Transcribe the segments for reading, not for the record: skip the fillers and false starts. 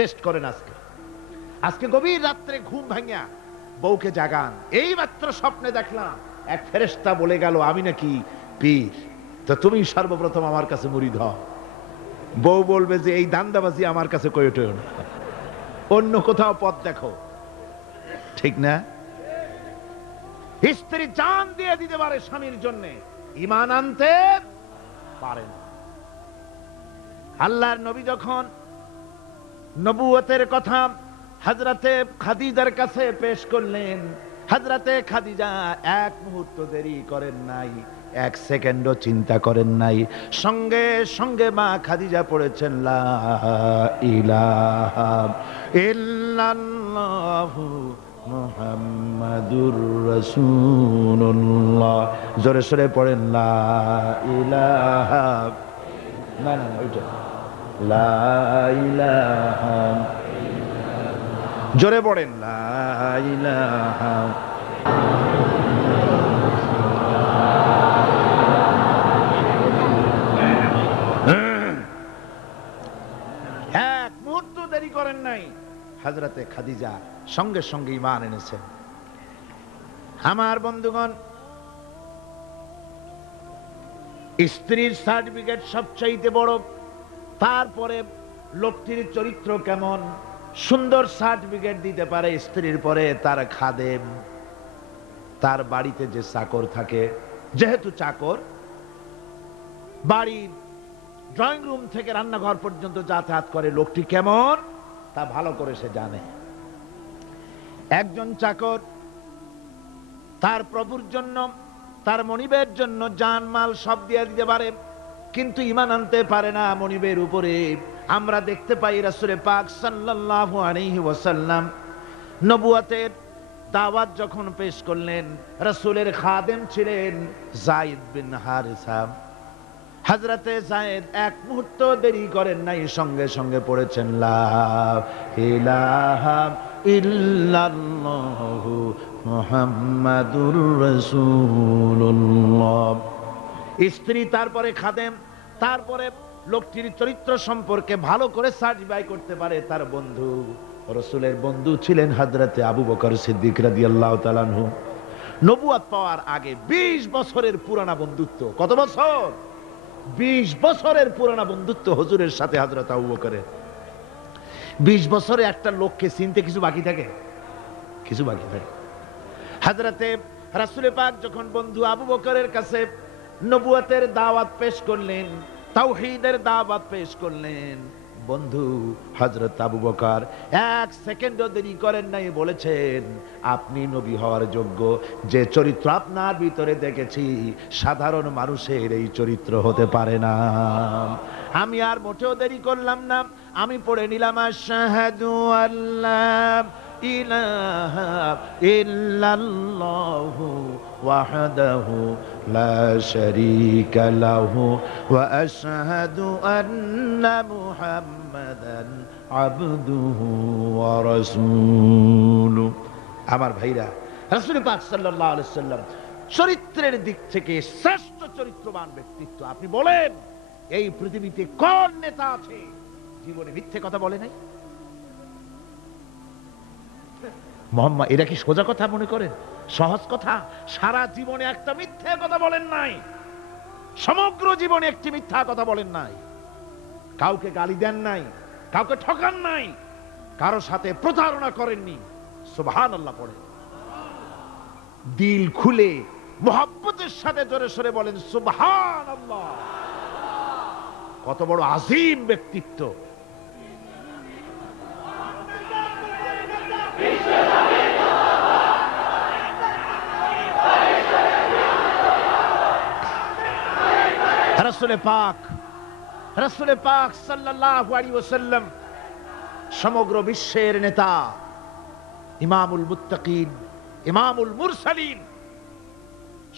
Test করেন। আজকে গভীর রাত্রে ঘুম ভাঙিয়া বউকে জাগান, এই মাত্র স্বপ্নে দেখলাম এক ফেরেশতা বলে গেল আমি নাকি পীর, তো তুমি সর্বপ্রথম আমার কাছে মুরিদ হও। বউ বলবে যে এই দান্দাবাজি আমার কাছে কয়টেও না, অন্য কোথাও পথ দেখো। ঠিক না? স্ত্রী জান দিয়ে দিতে পারে স্বামীর জন্য, ঈমান আনতে পারে না। আল্লাহর নবী যখন নবুয়তের কথা হযরতে খাদিজার কাছে পেশ করলেন, হযরতে খাদিজা এক মুহূর্ত দেরি করেন নাই, এক সেকেন্ডও চিন্তা করেন নাই, সঙ্গে সঙ্গে মা খাদিজা পড়েছেন লা ইলাহা ইল্লাল্লাহু মুহাম্মাদুর রাসূলুল্লাহ। জোরে সোরে পড়েন লা ইলাহা, না না ওইটা লা ইলাহা, জোরে পড়েন লা ইলাহা। এক মুহূর্ত দেরি করেন নাই, হযরতে খাদিজা সঙ্গে সঙ্গে ঈমান এনেছেন। আমার বন্ধুগণ, স্ত্রীর সার্টিফিকেট সবচাইতে বড়, তারপরে লোকটির চরিত্র কেমন, সুন্দর সার্টিফিকেট দিতে পারে স্ত্রীর পরে তার খাদেম, তার বাড়িতে যে চাকর থাকে, যেহেতু চাকর বাড়ির ড্রয়িং রুম থেকে রান্নাঘর পর্যন্ত যাতায়াত করে, লোকটি কেমন তা ভালো করে সে জানে। একজন চাকর তার প্রভুর জন্য, তার মনিবের জন্য জানমাল সব দিয়ে দিতে পারে, কিন্তু ঈমান আনতে পারে না মনিবের উপরে। আমরা দেখতে পাই রাসূল পাক সাল্লাল্লাহু আলাইহি ওয়াসাল্লাম নবুয়তের দাওয়াত যখন পেশ করলেন, রাসূলের খাদেম ছিলেন যায়েদ বিন হারিসা। হযরতে যায়েদ এক মুহূর্ত দেরি করেন নাই, সঙ্গে সঙ্গে পড়েছেন লা ইলাহা ইল্লাল্লাহু মুহাম্মাদুর রাসূলুল্লাহ। স্ত্রী, তারপরে খাদেম, তারপরে লোকটির চরিত্র সম্পর্কে ভালো করে সার্টিফাই করতে পারে তার বন্ধু। রাসূলের বন্ধু ছিলেন হযরতে আবু বকর সিদ্দিক রাদিয়াল্লাহু তাআলা আনহু। নবুয়ত পাওয়ার আগে 20 বছরের পুরানা বন্ধুত্ব। কত বছর? 20 বছরের পুরানা বন্ধুত্ব হুজুরের সাথে হযরত আবু বকরের। 20 বছরে একটা লোককে চিনতে কিছু বাকি থাকে? কিছু বাকি থাকে। হযরতে রাসূল পাক যখন বন্ধু আবু বকরের কাছে নবুয়তের দাওয়াত পেশ করলেন, তাওহীদের দাওয়াত পেশ করলেন, বন্ধু হযরত আবু বকর এক সেকেন্ডও দেরি করেন নাই, বলেছেন আপনি নবী হওয়ার যোগ্য। যে চরিত্র আপনার ভিতরে দেখেছি সাধারণ মানুষের এই চরিত্র হতে পারে না। আমি আর মোটেও দেরি করলাম না, আমি পড়ে নিলাম আশহাদু আল্লাহ ইলাহা ইল্লাল্লাহু ওয়াহদাহু লা শারীকা লাহু ওয়া আশহাদু আন্না মুহাম্মাদান আবদুহু ওয়া রাসূলুহু। আমার ভাইরা, রাসূল পাক সাল্লাল্লাহু আলাইহি সাল্লাম চরিত্রের দিক থেকে শ্রেষ্ঠ চরিত্রবান ব্যক্তিত্ব। আপনি বলেন এই পৃথিবীতে কোন নেতা আছে জীবনে মিথ্যে কথা বলে নাই? মোহাম্মদ, এটা কি সোজা কথা মনে করেন? সহজ কথা? সারা জীবনে একটা মিথ্যে কথা বলেন নাই, সমগ্র জীবনে একটি মিথ্যা কথা বলেন নাই, কাউকে গালি দেন নাই, কাউকে ঠকান নাই, কারো সাথে প্রতারণা করেননি। সুবহানাল্লাহ পড়ে দিল খুলে মুহাব্বতের সাথে জোরে সোরে বলেন সুবহানাল্লাহ। কত বড় আযীম ব্যক্তিত্ব! রাসূল পাক সাল্লাল্লাহু আলাইহি ওয়াসাল্লাম সমগ্র বিশ্বের নেতা, ইমামুল মুত্তাকিন, ইমামুল মুরসালিন,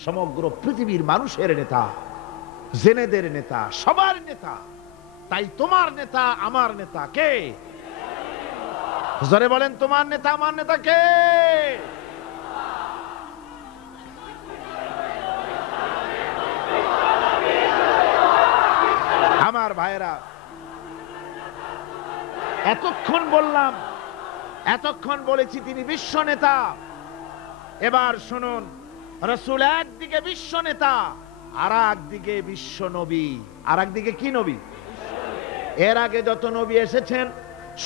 সমগ্র পৃথিবীর মানুষের নেতা, জেনেদের নেতা, সবার নেতা। তাই তোমার নেতা আমার নেতা কে? জোরে বলেন, তোমার নেতা আমার নেতা কে? আমার ভাইরা, এতক্ষণ বলেছি তিনি বিশ্ব নেতা। এবার শুনুন, রাসূল একদিকে বিশ্ব নেতা, আর একদিকে বিশ্ব নবী। আর একদিকে কি নবী? এর আগে যত নবী এসেছেন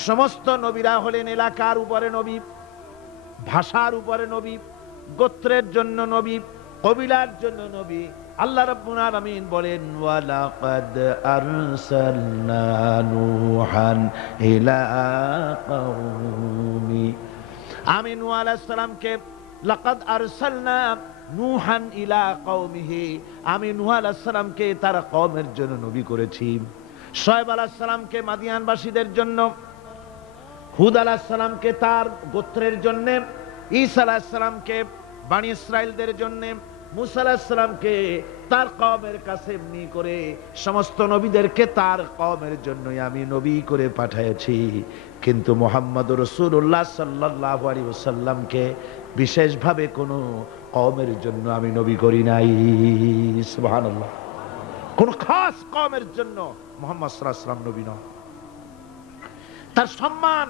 সমস্ত নবীরা হলেন এলাকার উপরে নবী, ভাষার উপরে নবী, গোত্রের জন্য নবী, কবিলার জন্য নবী। আল্লাহ রাব্বুল আলামিন বলেন, ওয়ালাকাদ আরসালনা নূহান ইলা কওমি। আমি নূহ আলাইহিস সালামকে লাকাদ আরসালনা নূহান ইলা কওমিহি, আমি নূহ আলাইহিস সালামকে তার কওমের জন্য নবী করেছি। শুআয়ব আলাইহিস সালামকে মাদিয়ানবাসীদের জন্য, হুদ আলাইহিস সালামকে তার গোত্রের জন্য, ঈসা আলাইহিস সালামকে বনি ইসরাইলদের জন্য, মুসা আলাইহিস সালামকে তার কওমের কাছে এমনি করে সমস্ত নবীদেরকে তার কওমের জন্যই আমি নবী করে পাঠিয়েছি। কিন্তু মুহাম্মদুর রাসূলুল্লাহ সাল্লাল্লাহু আলাইহি ওয়াসাল্লামকে বিশেষভাবে কোনো কওমের জন্য আমি নবী করি নাই। সুবহানাল্লাহ। কোন খাস কওমের জন্য মুহাম্মদ সাল্লাল্লাহু আলাইহি ওয়াসাল্লাম নবী নন। তার সম্মান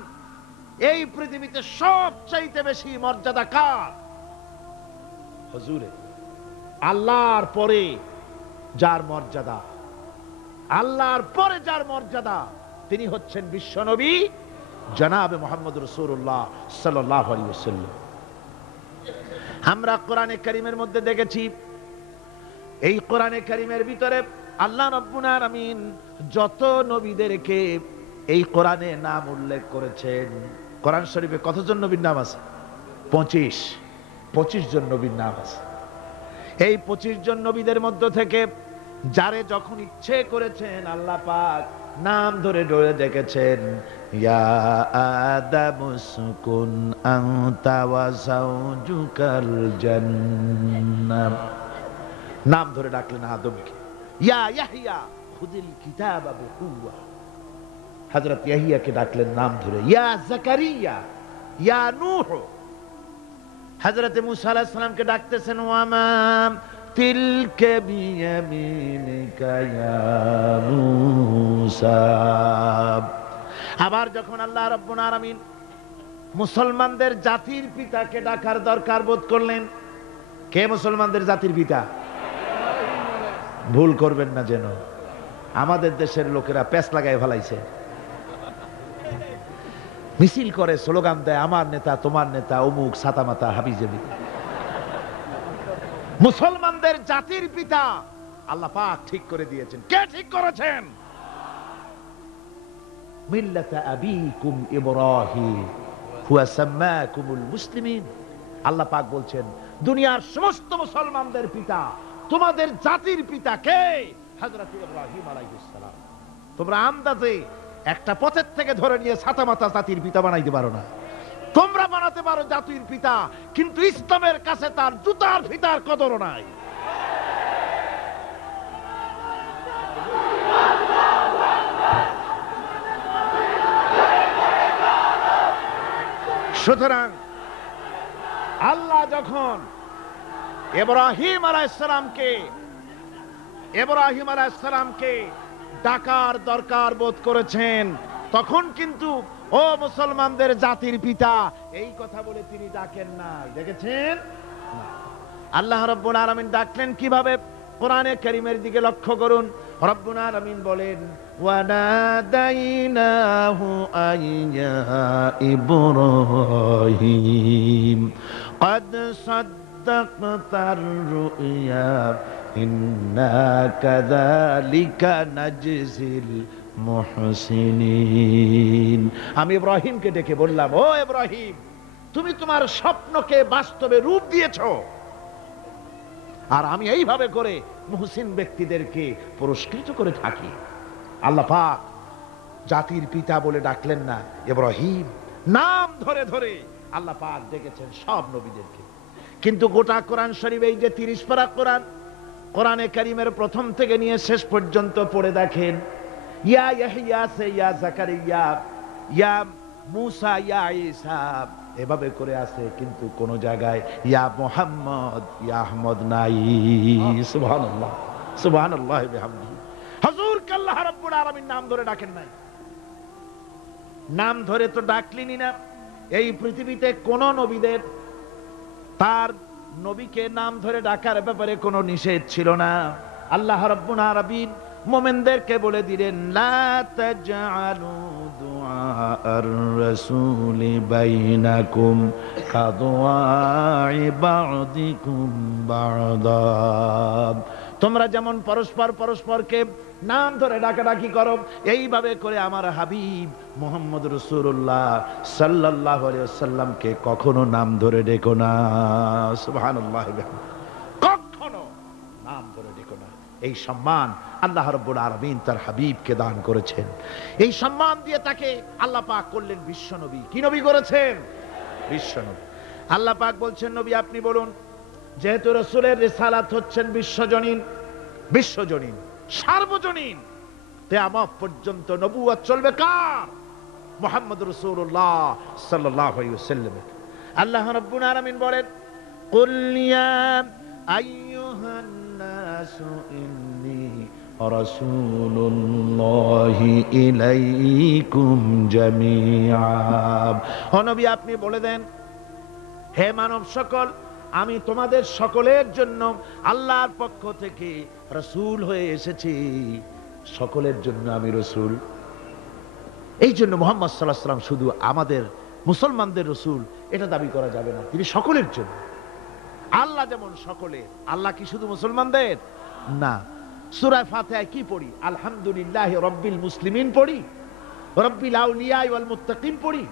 এই পৃথিবীতে সবচাইতে বেশি মর্যাদা কার? হুজুরে। আল্লাহর পরে যার মর্যাদা, আল্লাহর পরে যার মর্যাদা, তিনি হচ্ছেন বিশ্বনবী জনাবে মুহাম্মদ রাসূলুল্লাহ সাল্লাল্লাহু আলাইহি ওয়াসাল্লাম। আমরা কোরআনে কারীমের মধ্যে দেখেছি, এই কোরআনে কারীমের ভিতরে আল্লাহ রাব্বুল আলামিন যত নবীদেরকে এই কোরআনে নাম উল্লেখ করেছেন, কোরআন শরীফে কতজন নবীর নাম আছে? 25 জন নবীর নাম আছে। এই 25 জন নবীদের মধ্য থেকে যারে যখন ইচ্ছে করেছেন আল্লাহ পাক নাম ধরে ধরে ডেকেছেন, ইয়া আদামু সুকুন আনতা ওয়া যাওজুকাল জান্নাহ। নাম ধরে ডাকলেন আদমকে। ইয়া ইয়াহইয়া খুযিল কিতাবা বিকুওয়া, হযরত ইয়াহইয়াকে ডাকলেন নাম ধরে। ইয়া যাকারিয়া, ইয়া নূহ। হযরত মুসা আলাইহিস সালামকে ডাকতেছেন, ওয়ামা তিলকা বিয়ামিনিকা ইয়া মুসা। আবার যখন আল্লাহ রাব্বুল আলামিন মুসলমানদের জাতির পিতাকে ডাকার দরকার বোধ করলেন, কে মুসলমানদের জাতির পিতা? ভুল করবেন না যেন, আমাদের দেশের লোকেরা পেঁচ লাগায় ফেলাইছে, মিছিল করে, স্লোগান দেয়, আমার নেতা, তোমার নেতা, অমুক সাতামাতা হাবিজাবি। মুসলমানদের জাতির পিতা আল্লাহ পাক ঠিক করে দিয়েছেন। কে ঠিক করেছেন? মিল্লাতা আবিকুম ইব্রাহিম হুয়া সাম্মাকুমুল মুসলিমিন। আল্লাহ পাক বলছেন দুনিয়ার সমস্ত মুসলমানদের পিতা, তোমাদের জাতির পিতা কে? হযরত ইব্রাহিম আলাইহিস সালাম। তোমরা আন্দাজে একটা পথের থেকে ধরে নিয়ে সাতামাতা জাতির পিতা বানাইতে পারো না। তোমরা বানাতে পারো জাতির পিতা, কিন্তু ইসলামের কাছে তার জুতার ফিতার কদর নাই। সুতরাং আল্লাহ যখন ইব্রাহিম আলাইহিস সালামকে ডাকার দরকার বোধ করেছেন, তখন কিন্তু ও মুসলমানদের জাতির পিতা এই কথা বলে তিনি ডাকেন নাই। দেখেছেন আল্লাহ রাব্বুল আলামিন ডাকলেন কিভাবে? কোরআনে কারীমের দিকে লক্ষ্য করুন। রব্বুল আলামিন বলেন, ওয়ানাদাইনাহু আইয়া ইব্রাহিম ক্বাদ সাদ্দাকতার রুইয়া ইন্না কাযালিকা নাজজিল মুহসিনিন। আমি ইব্রাহিমকে ডেকে বললাম, ও ইব্রাহিম, তুমি তোমার স্বপ্নকে বাস্তবে রূপ দিয়েছো, আর আমি এইভাবে করে মুহসিন ব্যক্তিদেরকে পুরস্কৃত করে থাকি। আল্লাহ পাক জাতির পিতা বলে ডাকলেন না, ইব্রাহিম নাম ধরে ধরে আল্লাহ পাক ডেকেছেন সব নবীদেরকে। কিন্তু গোটা কোরআন শরীফ, এই যে 30 পারা কোরআন, কোরআনে কারীমের প্রথম থেকে নিয়ে শেষ পর্যন্ত পড়ে দেখেন, ইয়া ইয়াহইয়া সে ইয়া যাকারিয়া, ইয়া মুসা, ইয়া ঈসা, এভাবে করে আছে, কিন্তু কোন জায়গায় ইয়া মুহাম্মদ, ইয়া আহমদ নাই। সুবহানাল্লাহ, সুবহানাল্লাহি বিহামদিহি। হুজুর আল্লাহ রাব্বুল আলামিন নাম ধরে ডাকেন নাই। নাম ধরে তো ডাকলিনি না। এই পৃথিবীতে কোন নবীদের তার নবীকে নাম ধরে ডাকার ব্যাপারে কোনো নিষেধ ছিল না। আল্লাহ রাব্বুল আলামিন মুমিনদেরকে বলে দিলেন, লা তাজআলু দুআআর রাসূলি বাইনাকুম কাদুআই বা'দিকুম বা'দা। তোমরা যেমন পরস্পরকে নাম ধরে ডাকাডাকি করো, এইভাবে করে আমার হাবিব মুহাম্মদ রাসূলুল্লাহ সাল্লাল্লাহু আলাইহি ওয়াসাল্লামকে কখনো নাম ধরে ডেকো না। সুবহানাল্লাহ, কখনো নাম ধরে ডেকো না। এই সম্মান আল্লাহ রাব্বুল আলামিন তার হাবিবকে দান করেছেন। এই সম্মান দিয়ে তাকে আল্লাহ পাক করলেন বিশ্বনবী। কি নবী করেছেন? বিশ্বনবী। আল্লাহ পাক বলছেন, নবী আপনি বলুন, যেহেতু রাসূলের রিসালাত হচ্ছেন বিশ্বজনীন সার্বজনীন, কিয়ামত পর্যন্ত নবুয়ত চলবে কার? মুহাম্মদ রাসূলুল্লাহ সাল্লাল্লাহু আলাইহি ওয়াসাল্লাম। আল্লাহ রাব্বুল আলামিন বলেন, কুল ইয়া আইয়ুহান নাসু ইন্নী রাসূলুল্লাহি ইলাইকুম জামিআ। ও নবী আপনি বলে দেন, হে মানব সকল, আমি তোমাদের সকলের জন্য আল্লাহর পক্ষ থেকে রাসূল হয়ে এসেছি। সকলের জন্য আমি রাসূল। এই জন্য মুহাম্মদ সাল্লাল্লাহু আলাইহি ওয়াসাল্লাম শুধু আমাদের মুসলমানদের রাসূল এটা দাবি করা যাবে না, তিনি সকলের জন্য। আল্লাহ যেমন সকলের, আল্লাহ কি শুধু মুসলমানদের না। সূরা ফাতিহায় কি পড়ি? আলহামদুলিল্লাহি রাব্বিল মুসলিমিন পড়ি, রাব্বিল আউলিয়া ওয়াল মুত্তাকিন পড়ি,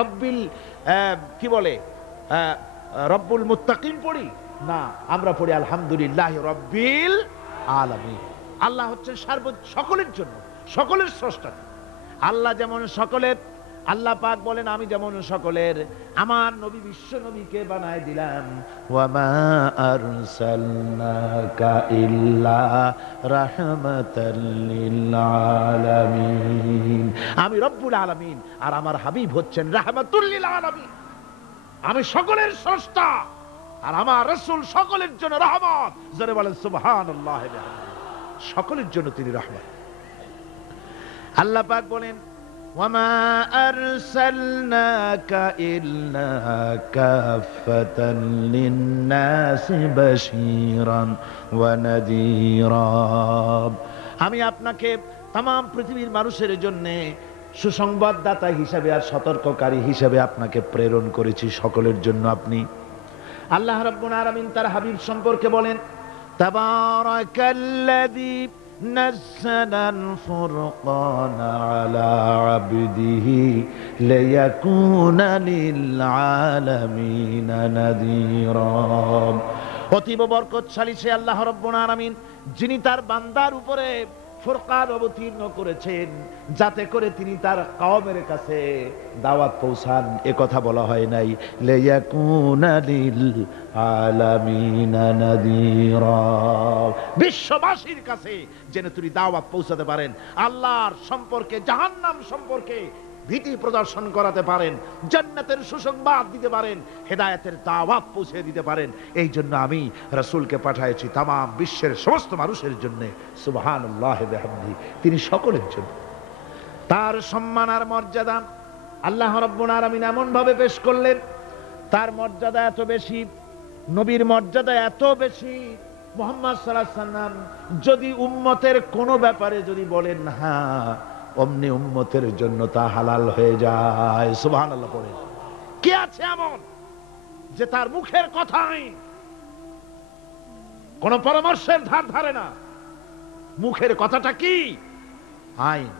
রাব্বিল কি বলে রব্বুল মুত্তাকিন পড়ি না, আমরা পড়ি আলহামদুলিল্লাহি রাব্বিল আলামিন। আল্লাহ হচ্ছেন সকলের জন্য, সকলের স্রষ্টা। আল্লাহ যেমন সকলের, আল্লাহ পাক বলেন আমি যেমন সকলের, আমার নবী বিশ্ব নবীকে বানায় দিলাম। ওয়া মা আরসালনাকা ইল্লা রাহমাতাল লিল আলামিন। আমি রব্বুল আলামিন আর আমার হাবিব হচ্ছেন রাহমাতুল লিল আলামিন। আমি সকলের স্রষ্টা আর আমার রাসূল সকলের জন্য রহমত। জোরে বলেন সুবহানাল্লাহ। সকলের জন্য তিনি রহমত। আল্লাহ পাক বলেন, ওয়ামা আরসালনাকা ইল্লা কাফাতান লিন-নাসি বাশীরান ওয়া নাযীরা। আমি আপনাকে तमाम পৃথিবীর মানুষের জন্য সুসংবাদদাতা হিসেবে আর সতর্ককারী হিসেবে আপনাকে প্রেরণ করেছি, সকলের জন্য আপনি। আল্লাহ রাব্বুল আলামিন তার হাবিব সম্পর্কে বলেন, তাবারাকাল্লাযী নাযালাল ফুরকানা আলা আবদিহি লিয়াকুনা লিল আলামিনা নাযীরা। অতীব বরকতশালী সে আল্লাহ রাব্বুল আলামিন, যিনি তার বান্দার উপরে ফুরকান অবতীর্ণ করেছেন যাতে করে তিনি তার কওমের কাছে দাওয়াত পৌঁছান। এ কথা বলা হয় নাই লিয়াকুনা লিল আলামিনা নাযীরা, বিশ্ববাসীর কাছে যেন তিনি দাওয়াত পৌঁছাতে পারেন, আল্লাহর সম্পর্কে, জাহান্নাম সম্পর্কে ভীতি প্রদর্শন করাতে পারেন, জান্নাতের সুসংবাদ দিতে পারেন, হেদায়েতের দাওয়াত পৌঁছে দিতে পারেন। এই জন্য আমি রাসূলকে পাঠিয়েছি तमाम বিশ্বের সমস্ত মানুষের জন্য। সুবহানাল্লাহি ওয়া বিহামদিহি, তিনি সকলের জন্য। তার সম্মান আর মর্যাদা আল্লাহ রাব্বুল আলামিন এমন ভাবে পেশ করলেন, তার মর্যাদা এত বেশি, নবীর মর্যাদা এত বেশি। মুহাম্মদ সাল্লাল্লাহু আলাইহি ওয়াসাল্লাম যদি উম্মতের কোনো ব্যাপারে যদি বলেন হ্যাঁ, অমনি উম্মতের জন্য তা হালাল হয়ে যায়। সুবহানাল্লাহ পড়েন। কে আছে এমন যে তার মুখের কথাই কোন পরামর্শের ধার ধারে না? মুখের কথাটা কি? আইন।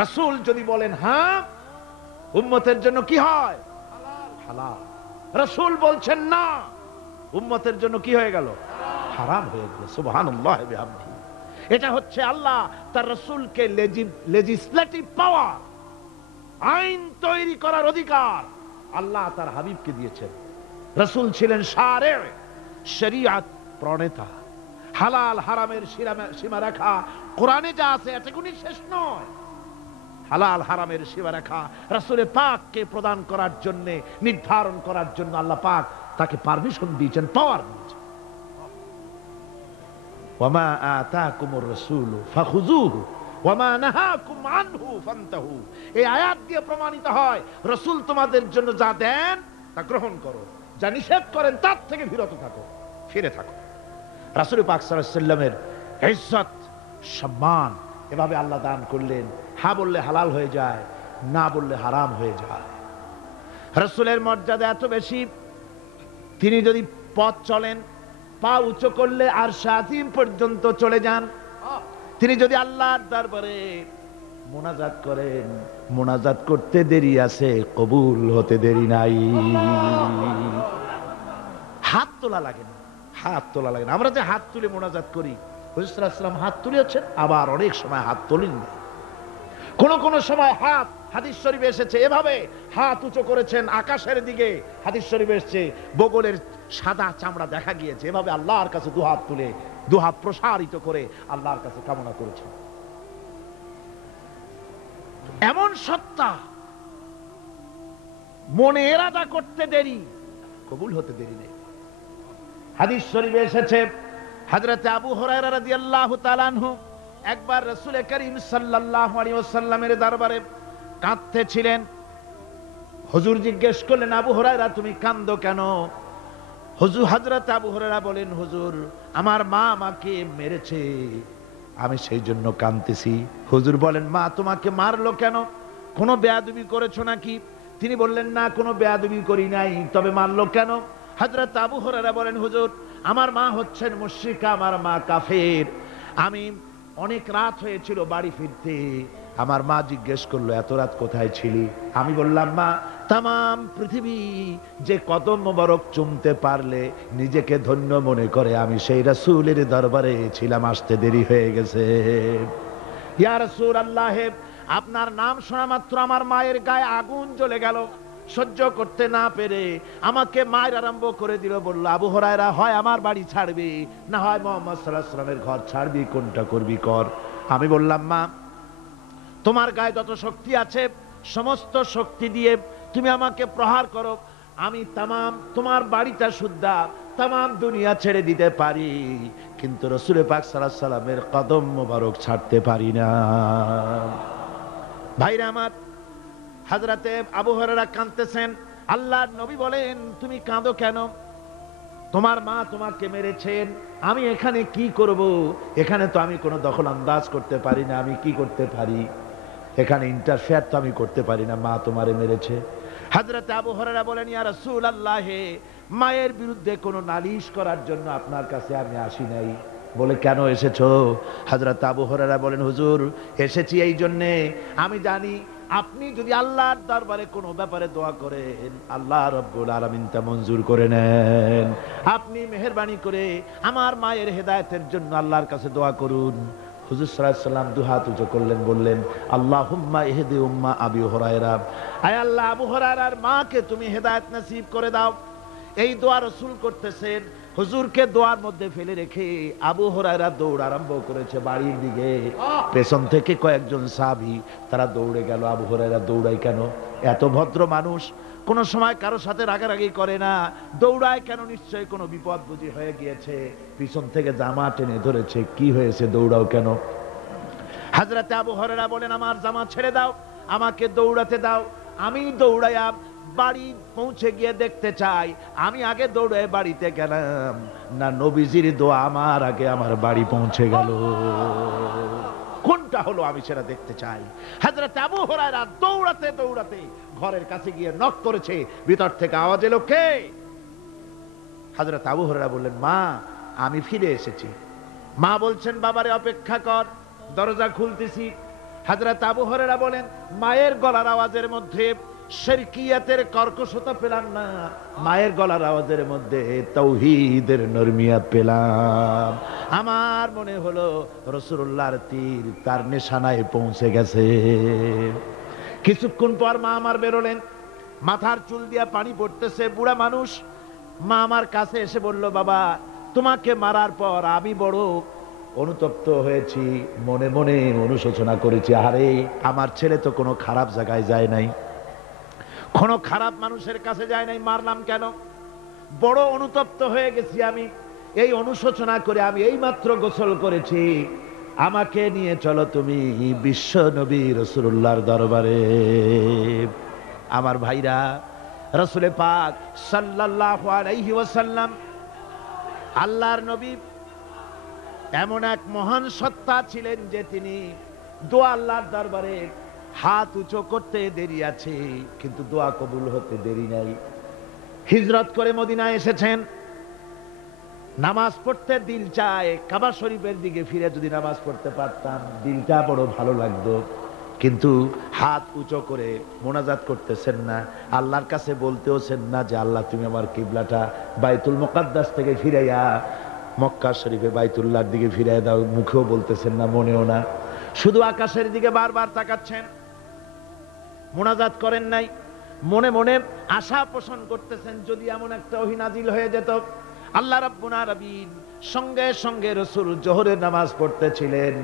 রাসূল যদি বলেন হ্যাঁ, উম্মতের জন্য কি হয়? হালাল। রাসূল বলছেন না, উম্মতের জন্য কি হয়ে গেল? হারাম হয়ে গেল। সুবহানাল্লাহি ওয়া বিহামদিহি। এটা হচ্ছে আল্লাহ তার রাসূলকে লেজিসলেটিভ পাওয়ার, আইন তৈরি করার অধিকার আল্লাহ তার হাবিবকে দিয়েছেন। রাসূল ছিলেন শারে, শরীয়ত প্রণেতা। হালাল হারামের সীমারেখা কোরআনে যা আছে এটুকুনি শেষ নয়। হালাল হারামের সীমারেখা রাসূলের পাককে প্রদান করার জন্য, নির্ধারণ করার জন্য আল্লাহ পাক তাকে পারমিশন দিয়েছেন, পাওয়ার দিয়েছেন। ওয়ামা আতাকুমুর রাসূলু ফাখুযুহু ওয়ামা নাহাকুম আনহু ফান্তাহু। এই আয়াত দিয়ে প্রমাণিত হয় রাসূল তোমাদের জন্য যা দেন তা গ্রহণ করো, যা নিষেধ করেন তার থেকে বিরত থাকো, ফিরে থাকো। রাসূল পাক সাল্লাল্লাহু আলাইহি ওয়াসাল্লামের ইজ্জত সম্মান এভাবে আল্লাহ দান করলেন। হ্যাঁ বললে হালাল হয়ে যায়, না বললে হারাম হয়ে যায়। রাসূলের মর্যাদা এত বেশি, তিনি যদি পথ চলেন পা উঁচু করলে আরশ আজিম পর্যন্ত চলে যান। তিনি যদি আল্লাহর দরবারে মোনাজাত করেন, মোনাজাত করতে দেরি আছে, কবুল হতে দেরি নাই। হাত তোলা লাগে না, হাত তোলা লাগে না। আমরা যে হাত তুলে মোনাজাত করি, হুজুর সাল্লাল্লাহু আলাইহি ওয়াসাল্লাম হাত তুলেছেন, আবার অনেক সময় হাত তোলেন না। কোন কোন সময় হাত, হাদিস শরীফে এসেছে এভাবে হাত উঁচু করেছেন আকাশের দিকে, হাদিস শরীফে এসেছে বগলের সাদা চামড়া দেখা গিয়েছে, এভাবে আল্লাহর কাছে দুহাত তুলে দুহাত প্রসারিত করে আল্লাহর কাছে কামনা করেছেন। এমন সত্তা, মনে এরাদা করতে দেরি, কবুল হতে দেরি নেই। হাদিস শরীফে এসেছে হযরত আবু হুরায়রা রাদিয়াল্লাহু তাআলা আনহু একবার রাসূল করিম সাল্লাল্লাহু আলাইহি ওয়াসাল্লামের দরবারে কাঁদতেছিলেন। হুজুর জিজ্ঞেস করলেন, আবু হুরায়রা তুমি কাঁদো কেন? হুজুর হযরত আবু হুরায়রা বলেন, হুজুর আমার মা আমাকে মেরেছে, আমি সেই জন্য কাঁদতেছি। হুজুর বলেন, মা তোমাকে মারলো কেন? কোনো বেয়াদবি করেছো নাকি? তিনি বললেন, না কোনো বেয়াদবি করি নাই, তবে মারলো কেন? হযরত আবু হুরায়রা বলেন, হুজুর আমার মা হচ্ছেন মুশরিকা, আমার মা কাফের। আমি অনেক রাত হয়েছিল বাড়ি ফিরতে, আমার মা জিজ্ঞেস করলো এত রাত কোথায় ছিলি? আমি বললাম, মা তাম পৃথিবী যে কদম মোবারক চুমতে পারলে নিজেকে ধন্য মনে করে, আমি সেই রাসূলের দরবারে ছিলাম, আসতে দেরি হয়ে গেছে। ইয়া রাসূলুল্লাহ, আপনার নাম শোনা মাত্র আমার মায়ের গায়ে আগুন জ্বলে গেল, সহ্য করতে না পেরে আমাকে মায়ের আরম্ভ করে দিল। বলল, আবু হুরায়রা হয় আমার বাড়ি ছাড়বি, না হয় মুহাম্মদ সাল্লাল্লাহু আলাইহি ওয়াসাল্লামের ঘর ছাড়বি, কোনটা করবি কর। আমি বললাম, মা তোমার গায়ে যত শক্তি আছে সমস্ত শক্তি দিয়ে তুমি আমাকে প্রহার করো, আমি তামাম তোমার বাড়িটা সুদ্ধা তামাম দুনিয়া ছেড়ে দিতে পারি, কিন্তু রাসূল পাক সাল্লাল্লাহু আলাইহি ওয়াসাল্লামের কদম মোবারক ছাড়তে পারি না। ভাইরা আমার, হযরতে আবু হুরায়রা কাঁদতেছেন। আল্লাহর নবী বলেন, তুমি কাঁদো কেন? তোমার মা তোমাকে মেরেছেন, আমি এখানে কি করব? এখানে তো আমি কোনো দখল আন্দাজ করতে পারি না, আমি কি করতে পারি? এখানে ইন্টারফেয়ার তো আমি করতে পারি না, মা তোমারে মেরেছে। হযরতে আবু হুরায়রা বলেন, ইয়া রাসূলুল্লাহ, মায়ের বিরুদ্ধে কোনো নালিশ করার জন্য আপনার কাছে আমি আসি নাই। বলে, কেন এসেছো? হযরত আবু হুরায়রা বলেন, হুজুর এসেছি এই জন্যে, আমি জানি আপনি যদি আল্লাহর দরবারে কোনো ব্যাপারে দোয়া করেন, আল্লাহ রাব্বুল আলামিন তা মঞ্জুর করে নেন। আপনি মেহেরবানি করে আমার মায়ের হেদায়েতের জন্য আল্লাহর কাছে দোয়া করুন। হুজুর সাল্লাল্লাহু আলাইহি ওয়াসাল্লাম দুহাত উঁচু করলেন, বললেন, আল্লাহুম্মা ইহদি উম্মা আবি হুরায়রা, আয় আল্লাহ আবু হুরায়রার মাকে তুমি হেদায়েত নসিব করে দাও। এই দোয়া রাসূল করতেছেন। হুজুরকে দোয়ার মধ্যে ফেলে রেখে আবু হুরায়রা দৌড় আরম্ভ করেছে বাড়ির দিকে। পেছন থেকে কয়েকজন সাহাবী তারা দৌড়ে গেল। আবু হুরায়রা দৌড়ায় কেন? এত ভদ্র মানুষ, কোন সময় কারোর সাথে রাগারাগি করে না, দৌড়ায় কেন? নিশ্চয়ই কোনো বিপদ বুঝি হয়ে গিয়েছে, পিছন থেকে জামা টেনে ধরেছে, কি হয়েছে, দৌড়াও কেন? হযরতে আবু হুরায়রা বলেন, আমার জামা ছেড়ে দাও, আমাকে দৌড়াতে দাও, আমি দৌড়াইয়া বাড়ি পৌঁছে গিয়ে দেখতে চাই আমি আগে দৌড়ে বাড়িতে গেলাম না নবীজির দোয়া আমার আগে আমার বাড়ি পৌঁছে গেল, কোনটা হলো আমি সেটা দেখতে চাই। হযরত আবু হুরায়রা দৌড়াতে দৌড়াতে ঘরের কাছে গিয়ে নক করেছে। ভিতর থেকে আওয়াজ এলো, কে? হযরত আবু হুরায়রা বললেন, মা আমি ফিরে এসেছি। মা বলছেন, বাবারে অপেক্ষা কর, দরজা খুলতেছি। হযরত আবু হুরায়রা বলেন, মায়ের গলার আওয়াজের মধ্যে শিরকিয়াতের কর্কশতা পেলাম না, মায়ের গলার আওয়াজের মধ্যে তাওহীদের নরমিয়াত পেলাম। আমার মনে হলো রাসূলুল্লাহর তীর তার নিশানায় পৌঁছে গেছে। কিছুক্ষণ পর মা আমার বেরোলেন, মাথার চুল দিয়া পানি পড়তেছে, বুড়া মানুষ। মা আমার কাছে এসে বলল, বাবা তোমাকে মারার পর আমি বড় অনুতপ্ত হয়েছি, মনে মনে অনুশোচনা করেছি, আরে আমার ছেলে তো কোনো খারাপ জায়গায় যায় নাই, কোনো খারাপ মানুষের কাছে যায় নাই, মারলাম কেন? বড় অনুতপ্ত হয়ে গেছি আমি। এই অনুশোচনা করে আমি এই মাত্র গোসল করেছি, আমাকে নিয়ে চলো তুমি বিশ্ব নবী রাসূলুল্লাহর দরবারে। আমার ভাইরা, রাসূল পাক সাল্লাল্লাহু আলাইহি ওয়াসাল্লাম আল্লাহর নবী এমন এক মহান সত্তা ছিলেন যে তিনি দোয়া আল্লাহর দরবারে হাত উঁচু করতে দেরি আছে, কিন্তু দোয়া কবুল হতে দেরি নাই। হিজরত করে মদিনায় এসেছেন, নামাজ পড়তে দিল চায়, কাবা শরীফের দিকে ফিরে যদি নামাজ পড়তে পারতাম দিলটা বড় ভালো লাগতো, কিন্তু হাত উঁচু করে মোনাজাত করতেছেন না, আল্লাহর কাছে বলতেওছেন না যে আল্লাহ তুমি আমার কিবলাটা বাইতুল মুকাদ্দাস থেকে ফিরাইয়া মক্কা শরীফে বাইতুল্লাহর দিকে ফিরাইয়া দাও। মুখেও বলতেছেন না, মনেও না, শুধু আকাশের দিকে বারবার তাকাচ্ছেন, মোনাজাত করেন নাই। মনে মনে আশা পোষণ করতেছেন যদি এমন একটা ওহী নাজিল হয়ে যেত। আল্লাহ রাব্বুল আলামিন সঙ্গে সঙ্গে রাসূল জোহরের নামাজ পড়তেছিলেন,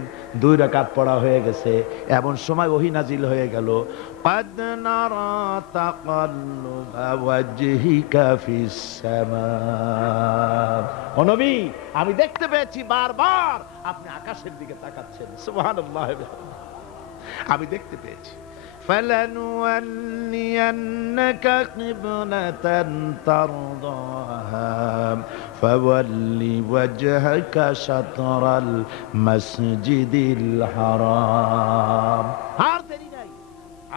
2 রাকাত পড়া হয়ে গেছে, এমন সময় ওহী নাজিল হয়ে গেল, ক্বাদ নারা তাকাল্লুবা ওয়াজহিকা ফিস সামা। ও নবী, আমি দেখতে পেয়েছি বারবার আপনি আকাশের দিকে তাকাচ্ছেন। সুবহানাল্লাহ, আমি দেখতে পেয়েছি। فَلَنُوَلِّيَنَّكَ قِبْلَةً تَرْضَاهَا فَوَلِّ وَجْهَكَ شَطْرَ الْمَسْجِدِ الْحَرَامِ। আর দেরি নাই,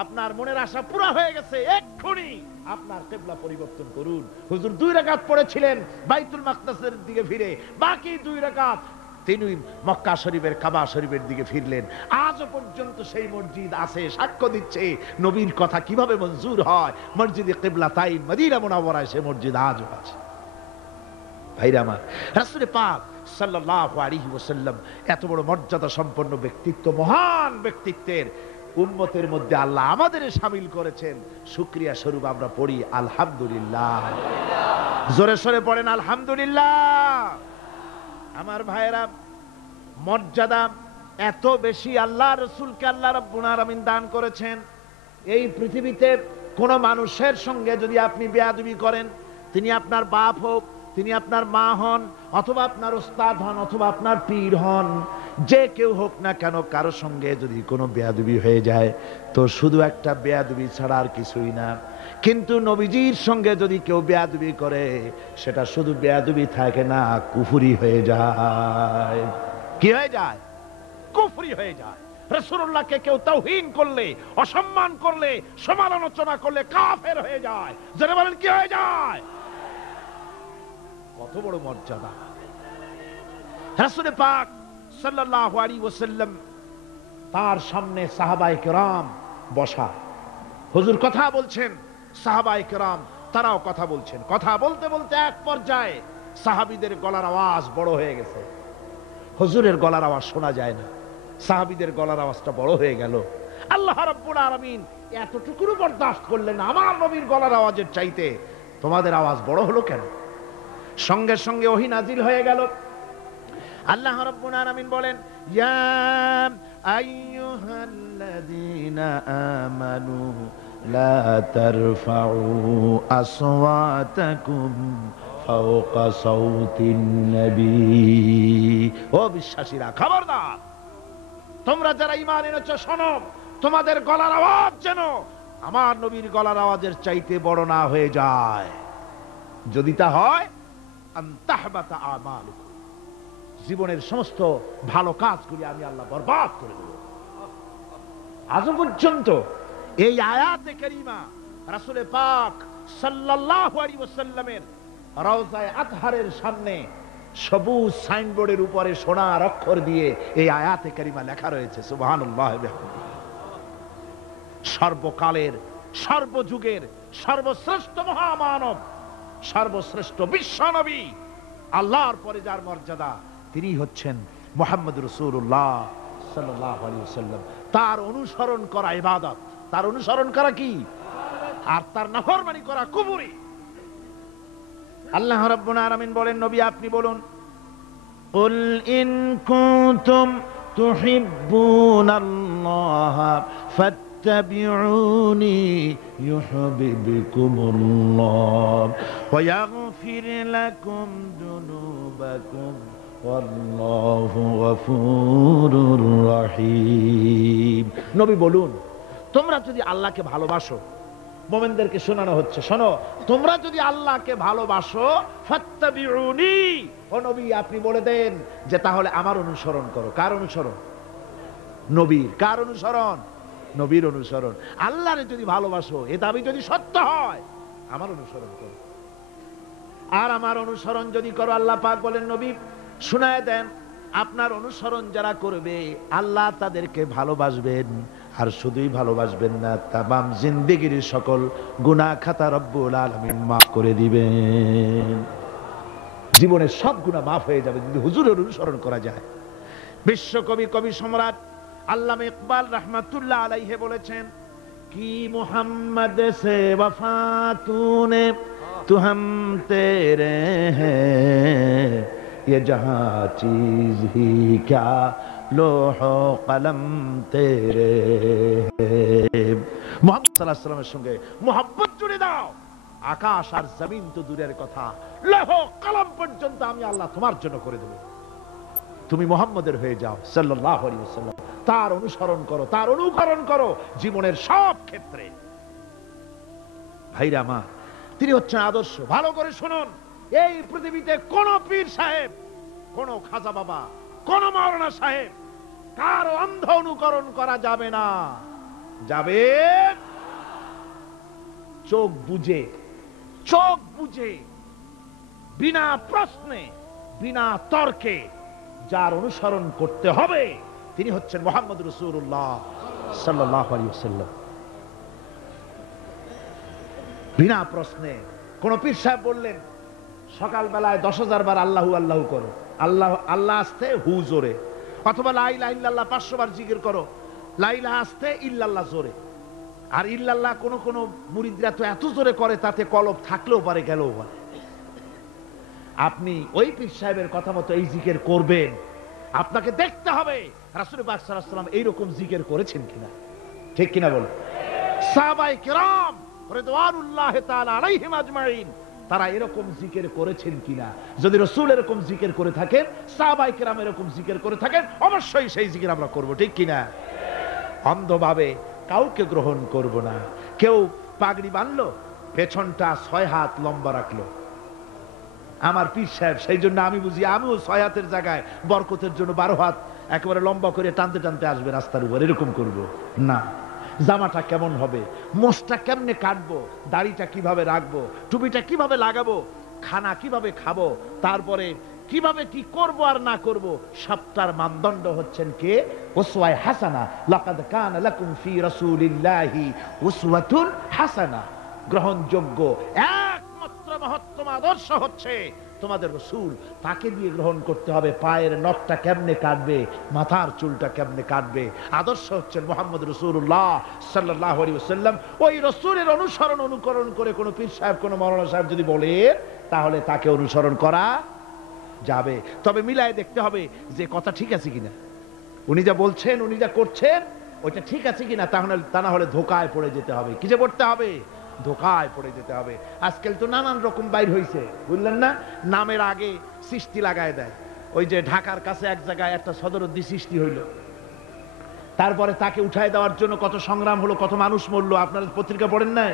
আপনার মনের আশা পুরা হয়ে গেছে, এক্ষুনি আপনার কিবলা পরিবর্তন করুন। হুজুর 2 রাকাত পড়েছিলেন বাইতুল মাকদাসের দিকে ফিরে, বাকি 2 রাকাত তিনি মক্কা শরীফের কাবা শরীফের দিকে ফিরলেন। আজও পর্যন্ত সেই মসজিদ আছে, সাক্ষ্য দিচ্ছে নবীর কথা কিভাবে মঞ্জুর হয়। মসজিদে কিবলাতাইন মদিনা মুনাওয়ারায় সে মসজিদ আজও আছে। ভাইরা আমার, রাসূল পাক সাল্লাল্লাহু আলাইহি ওয়াসাল্লাম এত বড় মর্যাদা সম্পন্ন ব্যক্তিত্ব, মহান ব্যক্তিত্বের উম্মতের মধ্যে আল্লাহ আমাদের শামিল করেছেন। শুকরিয়া স্বরূপ আমরা পড়ি আলহামদুলিল্লাহ। জোরে সোরে পড়েন আলহামদুলিল্লাহ। আমার ভাইরা, মর্যাদা এত বেশি আল্লাহ রাসূলকে আল্লাহ রাব্বুল আলামিন দান করেছেন। এই পৃথিবীতে কোন মানুষের সঙ্গে যদি আপনি বেয়াদবি করেন, তিনি আপনার বাপ হোক, তিনি আপনার মা হন, অথবা আপনার ওস্তাদ হন, অথবা আপনার পীর হন, যে কেউ হোক না কেন, কারো সঙ্গে যদি কোনো বেয়াদবি হয়ে যায় তো শুধু একটা বেয়াদবি ছাড়া আর কিছুই না। কিন্তু নবীজির সঙ্গে যদি কেউ বেয়াদবি করে, সেটা শুধু বেয়াদবি থাকে না, কুফরি হয়ে যায়। কি হয়ে যায়? কুফরি হয়ে যায়। রাসূলুল্লাহকে কেউ তাওহীন করলে, অসম্মান করলে, সমালোচনা করলে কাফের হয়ে যায়। যারা বলেন কি হয়ে যায়? কত বড় মর্যাদা। রাসূল পাক সাল্লাল্লাহু আলাইহি ওয়াসাল্লাম, তার সামনে সাহাবায়ে কেরাম বসা, হুজুর কথা বলছেন, সাহাবায়ে কেরাম তারাও কথা বলছেন। কথা বলতে বলতে এক পর্যায়ে সাহাবীদের গলার আওয়াজ বড় হয়ে গেছে, হুজুরের গলার আওয়াজ শোনা যায় না, সাহাবীদের গলার আওয়াজটা বড় হয়ে গেল। আল্লাহ রাব্বুল আলামিন এতটুকু বরদাস্ত করলেন, আমার নবীর গলার আওয়াজের চাইতে তোমাদের আওয়াজ বড় হলো কেন? সঙ্গে সঙ্গে ওহী নাজিল হয়ে গেল। আল্লাহ রাব্বুল আলামিন বলেন, ইয়া আইয়ুহাল্লাযীনা আমানু লা তারফাউ আসওয়াতাকুম ফাওকা সাওতিন নবী। ও বিশ্বাসীরা, খবরদার, তোমরা যারা ঈমান এনেছো শোনো, তোমাদের গলার আওয়াজ যেন আমার নবীর গলার আওয়াজের চাইতে বড় না হয়ে যায়। যদি তা হয়, আনতাহবাতা আমালুকুম, জীবনের সমস্ত ভালো কাজগুলি আমি আল্লাহ বরবাদ করে দেব। আজ পর্যন্ত এই আয়াতে কারিমা রাসূল পাক সাল্লাল্লাহু আলাইহি ওয়াসাল্লামের রওজায়ে আতহারের সামনে সবুজ সাইনবোর্ডের উপরে সোনার অক্ষর দিয়ে এই আয়াতে কারিমা লেখা রয়েছে। সুবহানাল্লাহ ওয়া বিহামদিহি। সর্বকালের, সর্বযুগের সর্বশ্রেষ্ঠ মহামানব, সর্বশ্রেষ্ঠ বিশ্বনবী, আল্লাহর পরে যার মর্যাদা, তিনি হচ্ছেন মুহাম্মদ রাসূলুল্লাহ সাল্লাল্লাহু আলাইহি ওয়াসাল্লাম। তার অনুসরণ করা ইবাদত, তার অনুসরণ করা কি? আর তার নাফরমানি করা কুফরি। আল্লাহ রাব্বুল আলামিন বলেন, নবী আপনি বলুন, কুল ইন কুনতুম তুহিব্বুনাল্লাহ ফাত্তাবিউনি ইউহিব্বুকুমুল্লাহ ওয়া ইয়াগফির লাকুম যুনুবাকুম ওয়াল্লাহু গফুরুর রহিম। নবী বলুন, তোমরা যদি আল্লাহকে ভালোবাসো, মুমিনদেরকে শোনানো হচ্ছে, শোনো, তোমরা যদি আল্লাহকে ভালোবাসো ফাত্তাবিউনি, ও নবী আপনি বলে দেন যে তাহলে আমার অনুসরণ করো। কার অনুসরণ? নবীর। কার অনুসরণ? নবীর অনুসরণ। আল্লাহরে যদি ভালোবাসো, এ দাবি যদি সত্য হয়, আমার অনুসরণ করো। আর আমার অনুসরণ যদি করো, আল্লাহ পাক বলেন নবী শুনায় দেন, আপনার অনুসরণ যারা করবে আল্লাহ তাদেরকে ভালোবাসবেন। আর শুধুই ভালোবাসবেন না, তামাম জিন্দেগির সকল গুনাহ খাতা রব্বুল আলামিন মাফ করে দিবেন। জীবনের সব গুনাহ মাফ হয়ে যাবে যদি হুজুরের অনুসরণ করা যায়। বিশ্বকবি, কবি সম্রাট আল্লামা ইকবাল রহমাতুল্লাহ আলাইহি বলেছেন, কি মুহাম্মদ সে वफा तूने तू हम तेरे हैं, ये जहां चीज ही क्या लोह कलम तेरे हैं। মুহাম্মদ সাল্লাল্লাহু আলাইহি ওয়াসাল্লামের সঙ্গে মুহাব্বত জুড়ে দাও। আকাশ আর জমিন তো দূরের কথা, লৌহ কলম পর্যন্ত আমি আল্লাহ তোমার জন্য করে দেব। তুমি মুহাম্মদের হয়ে যাও সাল্লাল্লাহু আলাইহি ওয়াসাল্লাম, তার অনুসরণ করো, তার অনুকরণ করো জীবনের সব ক্ষেত্রে। ভাইরা মা, তিনি হচ্ছেন আদর্শ। ভালো করে শুনুন, এই পৃথিবীতে কোন পীর সাহেব, কোন খাজা বাবা, কোন মাওলানা সাহেব, কার অন্ধ অনুকরণ করা যাবে না। যাবে চোখ বুঝে, চোখ বুঝে, বিনা প্রশ্নে, বিনা তর্কে যার অনুসরণ করতে হবে তিনি হচ্ছেন মুহাম্মদ রাসূলুল্লাহ সাল্লাল্লাহু আলাইহি ওয়াসাল্লাম। বিনা প্রশ্নে। কোন পীর সাহেব বললেন সকালবেলায় 10,000 বার আল্লাহু আল্লাহু করো, আল্লাহ আল্লাহ আসতে হু জোরে, অথবা লা ইলাহা ইল্লাল্লাহ 500 বার জিকির করো, লা ইলাহা আসতে ইল্লাল্লাহ জোরে। আর ইল্লাল্লাহ কোন কোন মুরিদরা তো এত জোরে করে তাতে কলব থাকলেও পারে গেলেও পারে। আপনি ওই পীর সাহেবের কথা মতো এই জিকির করবেন, আপনাকে দেখতে হবে রাসূল পাক সাল্লাল্লাহু আলাইহি ওয়াসাল্লাম এইরকম জিকির করেছেন কিনা। ঠিক কিনা বলো? সাহাবায়ে কেরাম রিদওয়ানুল্লাহি তাআলা আলাইহিম আজমাইন তারা এরকম জিকির করেছেন কিনা। যদি রাসূল এরকম জিকির করে থাকেন, সাহাবায়ে কেরাম এরকম জিকির করে থাকেন, অবশ্যই সেই জিকির আমরা করব। ঠিক কিনা? অন্ধভাবে কাউকে গ্রহণ করব না। কেউ পাগড়ি বাঁধলো, পেছনটা 6 হাত লম্বা রাখলো, আমার পীর সাহেব, সেই জন্য আমি বুঝি আমিও 6 হাতের জায়গায় বরকতের জন্য 12 হাত একেবারে লম্বা করে টানতে টানতে আসবে রাস্তার উপর, এরকম করব না। জামাটা কেমন হবে, মোষটা কেমনে কাটবো, দাড়িটা কিভাবে রাখবো, টুপিটা কিভাবে লাগাবো, খানা কিভাবে খাবো, তারপরে কিভাবে কি করব আর না করব, সবটার মানদণ্ড হচ্ছেন কে? উসওয়ায়ে হাসানা। লাকাদ কানা লাকুম ফি রাসূলিল্লাহি উসওয়াতুন হাসানা। গ্রহণযোগ্য একমাত্র মহত্তম আদর্শ হচ্ছে তোমাদের রাসূল। তাকে দিয়ে গ্রহণ করতে হবে। পায়ের নখটা কেমনে কাটবে, মাথার চুলটা কেমনে কাটবে, আদর্শ হচ্ছেন মুহাম্মদ রাসূলুল্লাহ সাল্লাল্লাহু আলাইহি ওয়াসাল্লাম। ওই রাসূলের অনুসরণ অনুকরণ করে কোন পীর সাহেব, কোন মাওলানা সাহেব যদি বলে, তাহলে তাকে অনুসরণ করা যাবে। তবে মিলায় দেখতে হবে যে কথা ঠিক আছে কিনা, উনি যা বলছেন, উনি যা করছেন ওইটা ঠিক আছে কিনা। তাহলে তা না হলে ধোকায় পড়ে যেতে হবে। কি যে পড়তে হবে? ধোকায় পড়ে যেতে হবে। আজকাল তো নানান রকম বাইর হইছে, বুঝলেন না? নামের আগে সৃষ্টি লাগায় দেয়। ওই যে ঢাকার কাছে এক জায়গায় একটা সদরুদ্দি সৃষ্টি হইল, তারপরে তাকে উঠায় দেওয়ার জন্য কত সংগ্রাম হলো, কত মানুষ মরলো। আপনারা পত্রিকা পড়েন না?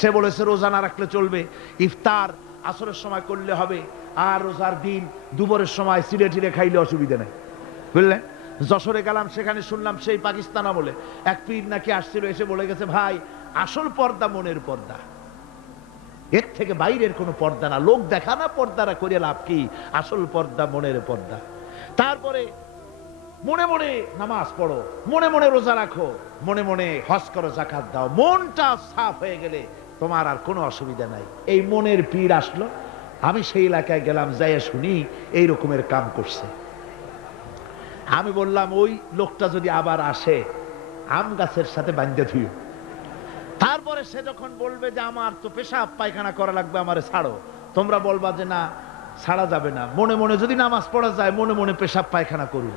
সে বলেছে রোজা না রাখলে চলবে, ইফতার আসরের সময় করলে হবে, আর রোজার দিন দুপুরের সময় চিড়ে চিড়ে খাইলে অসুবিধা নেই, বুঝলেন? যশোরে গেলাম, সেখানে শুনলাম সেই পাকিস্তানা বলে এক পীর নাকি আসছিল, এসে বলে গেছে ভাই আসল পর্দা মনের পর্দা, এর থেকে বাইরের কোনো পর্দা না। লোক দেখা না পর্দারা করে লাভ কি, আসল পর্দা মনের পর্দা। তারপরে মনে মনে নামাজ পড়ো, মনে মনে রোজা রাখো, মনে মনে হজ করো, যাকাত দাও, মনটা সাফ হয়ে গেলে তোমার আর কোনো অসুবিধা নাই। এই মনের পীর আসলো, আমি সেই এলাকায় গেলাম, যাইয়া শুনি এই রকমের কাম করছে। আমি বললাম ওই লোকটা যদি আবার আসে আম গাছের সাথে বাঁধতে থুইও। তারপরে সে যখন বলবে যে আমার তো পেশাব পায়খানা করা লাগবে, আমারে ছাড়ো, তোমরা বলবা যে না ছাড়া যাবে না। মনে মনে যদি নামাজ পড়া যায়, মনে মনে পেশাব পায়খানা করুন।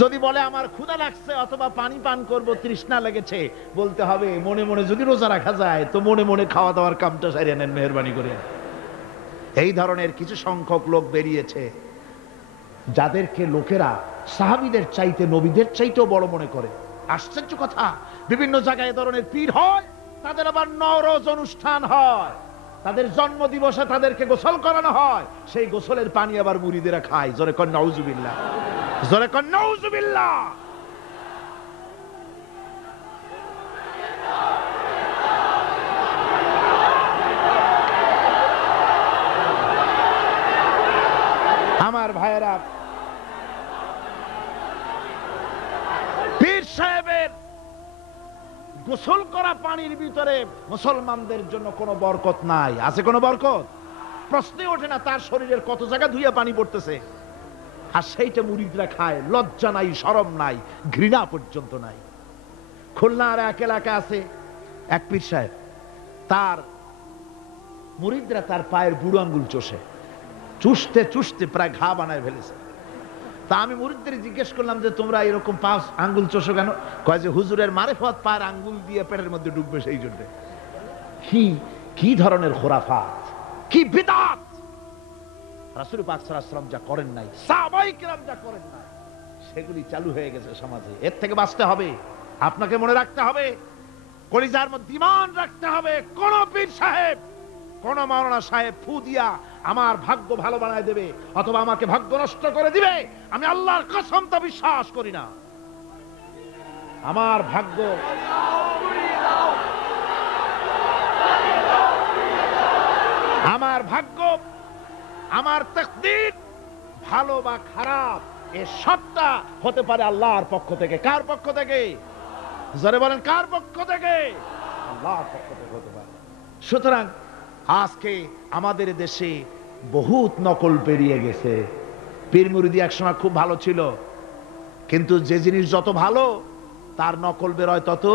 যদি বলে আমার ক্ষুধা লাগছে অথবা পানি পান করব, তৃষ্ণা লেগেছে, বলতে হবে মনে মনে যদি রোজা রাখা যায় তো মনে মনে খাওয়া দাওয়ার কামটা সারিয়ে নেন মেহেরবানি করে। এই ধরনের কিছু সংখ্যক লোক বেরিয়েছে, যাদেরকে লোকেরা সাহাবীদের চাইতে নবীদের চাইতেও বড় মনে করে। আশ্চর্য কথা, বিভিন্ন জায়গায় এ ধরনের পীর হয়, তাদের আবার নওরোজ অনুষ্ঠান হয়, তাদের জন্ম দিবসে তাদেরকে গোসল করানো হয়, সেই গোসলের পানি আবার মুরিদেরা খায়। জোরে কর নাউজুবিল্লাহ, জোরে কর নাউজুবিল্লাহ। আমার ভাইয়েরা, পীর সাহেবের গোসল করা পানির ভিতরে মুসলমানদের জন্য কোনো বরকত নাই। আছে কোনো বরকত? প্রশ্নই ওঠে না। তার শরীরের কত জায়গা ধুইয়া পানি পড়তেছে, আর সেইটা মুরিদরা খায়। লজ্জা নাই, শরম নাই, ঘৃণা পর্যন্ত নাই। খুলনার এক এলাকা আছে এক পীর সাহেব, তার মুরিদরা তার পায়ের বুড়ো আঙ্গুল চষে, চুষতে চুষতে প্রায় ঘা বানায় ফেলেছে। তা আমি মুরিদদের জিজ্ঞেস করলাম যে তোমরা এরকম পা আঙ্গুল চষো কেন? কয় যে হুজুরের মারেফত পায়ের আঙ্গুল দিয়ে পেটের মধ্যে ঢুকবে সেই জন্য। কি ধরনের খোরাফাত, কি বিদআত! রাসূল পাক সাল্লাল্লাহু আলাইহি ওয়াসাল্লাম যা করেন নাই, সাহাবায়ে কিরাম যা করেন নাই, সেগুলি চালু হয়ে গেছে সমাজে। এর থেকে বাঁচতে হবে, আপনাকে মনে রাখতে হবে, কলিজার মধ্যে ঈমান রাখতে হবে। কোন পীর সাহেব, কোন মাওলানা সাহেব ফু দিয়া আমার ভাগ্য ভালো বানায় দেবে অথবা আমাকে ভাগ্য নষ্ট করে দিবে, আমি আল্লাহর কসম তা বিশ্বাস করি না। আমার ভাগ্য, আমার তাকদীর ভালো বা খারাপ, এ সবটা হতে পারে আল্লাহর পক্ষ থেকে। কার পক্ষ থেকে? জোরে বলেন, কার পক্ষ থেকে? আল্লাহর পক্ষ থেকে হতে পারে। সুতরাং আজকে আমাদের দেশে বহুত নকল পেরিয়ে গেছে। পীর মুরিদি একসময় খুব ভালো ছিল, কিন্তু যে জিনিস যত ভালো তার নকল বেরোয় তত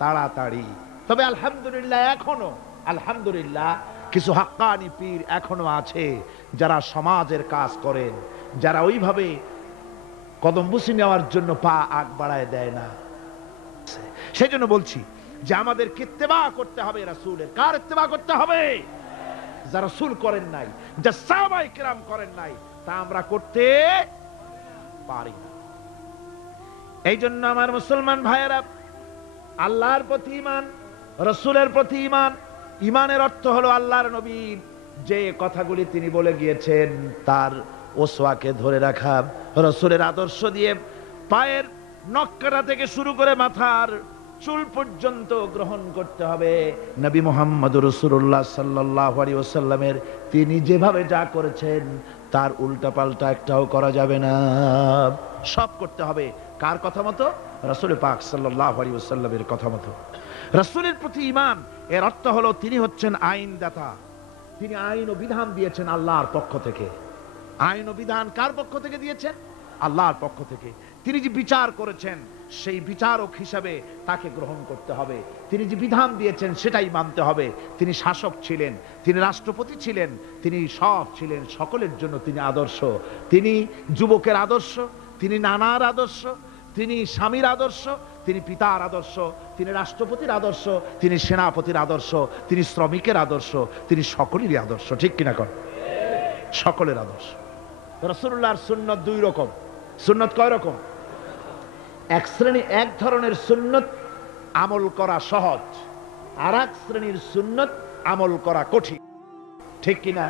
তাড়াতাড়ি। তবে আলহামদুলিল্লাহ, এখনো আলহামদুলিল্লাহ কিছু হাক্কানি পীর এখনো আছে যারা সমাজের কাজ করেন, যারা ওইভাবে কদম বুসি নেওয়ার জন্য পা আগ বাড়ায় দেয় না। সেই জন্য বলছি যে আমাদের ইত্তেবা করতে হবে রাসূলের। কার ইত্তেবা করতে হবে? যা রাসূল করেন নাই, যা সাহাবায়ে কেরাম করেন নাই, তা আমরা করতে পারি না। এই জন্য আমার মুসলমান ভাইয়েরা, আল্লাহর প্রতি ঈমান, রাসূলের প্রতি ঈমান। ঈমানের অর্থ হলো আল্লাহর নবী যে কথাগুলি তিনি বলে গিয়েছেন তার ওসওয়াকে ধরে রাখা, রাসূলের আদর্শ দিয়ে পায়ের নখকাটা থেকে শুরু করে মাথার চুল পর্যন্ত গ্রহণ করতে হবে। নবী মুহাম্মদুর রাসূলুল্লাহ সাল্লাল্লাহু আলাইহি ওয়াসাল্লামের তিনি যেভাবে যা করেছেন তার উল্টাপাল্টা একটাও করা যাবে না, সব করতে হবে কার কথা মতো? রাসূল পাক সাল্লাল্লাহু আলাইহি ওয়াসাল্লামের কথা মতো। রাসূলের প্রতি ঈমান এর অর্থ হলো তিনি হচ্ছেন আইনদাতা, তিনি আইন ও বিধান দিয়েছেন আল্লাহর পক্ষ থেকে। আইন ও বিধান কার পক্ষ থেকে দিয়েছেন? আল্লাহর পক্ষ থেকে। তিনি যে বিচার করেছেন সেই বিচারক হিসাবে তাকে গ্রহণ করতে হবে। তিনি যে বিধান দিয়েছেন সেটাই মানতে হবে। তিনি শাসক ছিলেন, তিনি রাষ্ট্রপতি ছিলেন, তিনি সব ছিলেন, সকলের জন্য তিনি আদর্শ। তিনি যুবকের আদর্শ, তিনি নানার আদর্শ, তিনি স্বামীর আদর্শ, তিনি পিতার আদর্শ, তিনি রাষ্ট্রপতির আদর্শ, তিনি সেনাপতির আদর্শ, তিনি শ্রমিকের আদর্শ, তিনি সকলেরই আদর্শ। ঠিক কিনা কর? সকলের আদর্শ। রাসূলুল্লাহর সুন্নত দুই রকম। সুন্নত কয় রকম? এক ধরনের সুন্নত আমল করা সহজ, আর এক শ্রেণীর সুন্নত আমল করা কঠিন। ঠিক কিনা?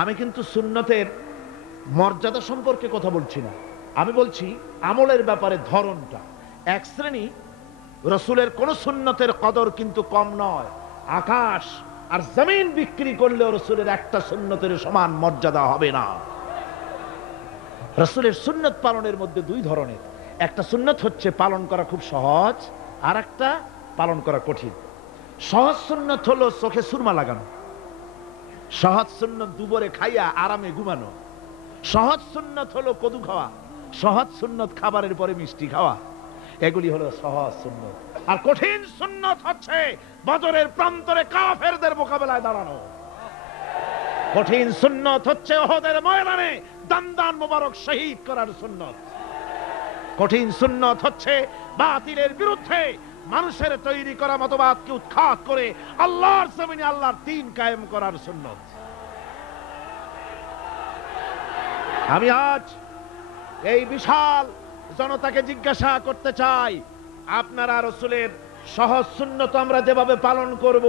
আমি কিন্তু সুন্নতের মর্যাদা সম্পর্কে কথা বলছি না, আমি বলছি আমলের ব্যাপারে ধরনটা। এক শ্রেণী রাসূলের কোন সুন্নতের কদর কিন্তু কম নয়, আকাশ আর জমিন বিক্রি করলেও রাসূলের একটা সুন্নতের সমান মর্যাদা হবে না। রাসূলের সুন্নত পালনের মধ্যে দুই ধরনের, একটা সুন্নত হচ্ছে পালন করা খুব সহজ, আর একটা পালন করা কঠিন। সহজ সুন্নত হলো চোখে সুরমা লাগানো, সহজ সুন্নত দুপুরে খাইয়া আরামে ঘুমানো, সহজ সুন্নত হলো কদু খাওয়া, সহজ সুন্নত খাবারের পরে মিষ্টি খাওয়া, এগুলি হলো সহজ সুন্নত। আর কঠিন সুন্নত হচ্ছে বদরের প্রান্তরে কাফেরদের মোকাবেলায় দাঁড়ানো। কঠিন সুন্নত হচ্ছে উহুদের ময়দানে দান্দান মোবারক শহীদ করার সুন্নত। কঠিন সুন্নত হচ্ছে বাতিলের বিরুদ্ধে মানুষের তৈরি করা মতবাদকে উৎখাত করে আল্লাহর জমিনে আল্লাহর দ্বীন কায়েম করার সুন্নত। আমি আজ এই বিশাল জনতাকে জিজ্ঞাসা করতে চাই, আপনারা রাসূলের সহজ সুন্নত আমরা যেভাবে পালন করব,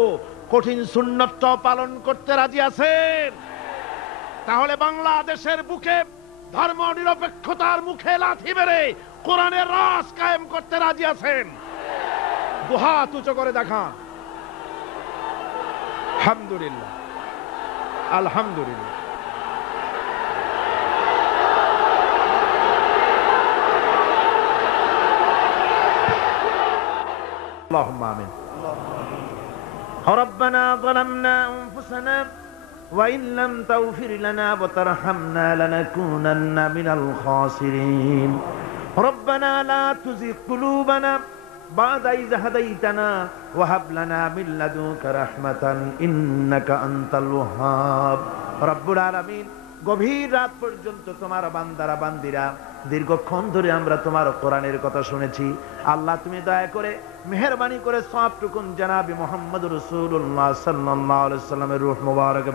কঠিন সুন্নতটাও পালন করতে রাজি আছেন? তাহলে বাংলাদেশের বুকে ধর্ম নিরপেক্ষতার মুখে লাথি মেরে কোরআনের রাজ কায়েম করতে রাজি আছেন? দুহাত উঁচু করে দেখান। আলহামদুলিল্লাহ, আলহামদুলিল্লাহ। اللهم آمين. ربنا ظلمنا أنفسنا وإن لم تغفر لنا وترحمنا لنكونن من الخاسرين. ربنا لا تزغ قلوبنا بعد إذ هديتنا وهب لنا من لدنك رحمة إنك أنت الوهاب. رب العالمين, গভীর রাত পর্যন্ত তোমার বান্দারা বান্দিরা দীর্ঘক্ষণ ধরে আমরা তোমার কোরআনের কথা শুনেছি। আল্লাহ, তুমি দয়া করে মেহেরবানি করে সওয়াবটুকুন জনাবে মুহাম্মদ রাসূলুল্লাহ সাল্লাল্লাহু আলাইহি ওয়াসাল্লামের রূহ মুবারক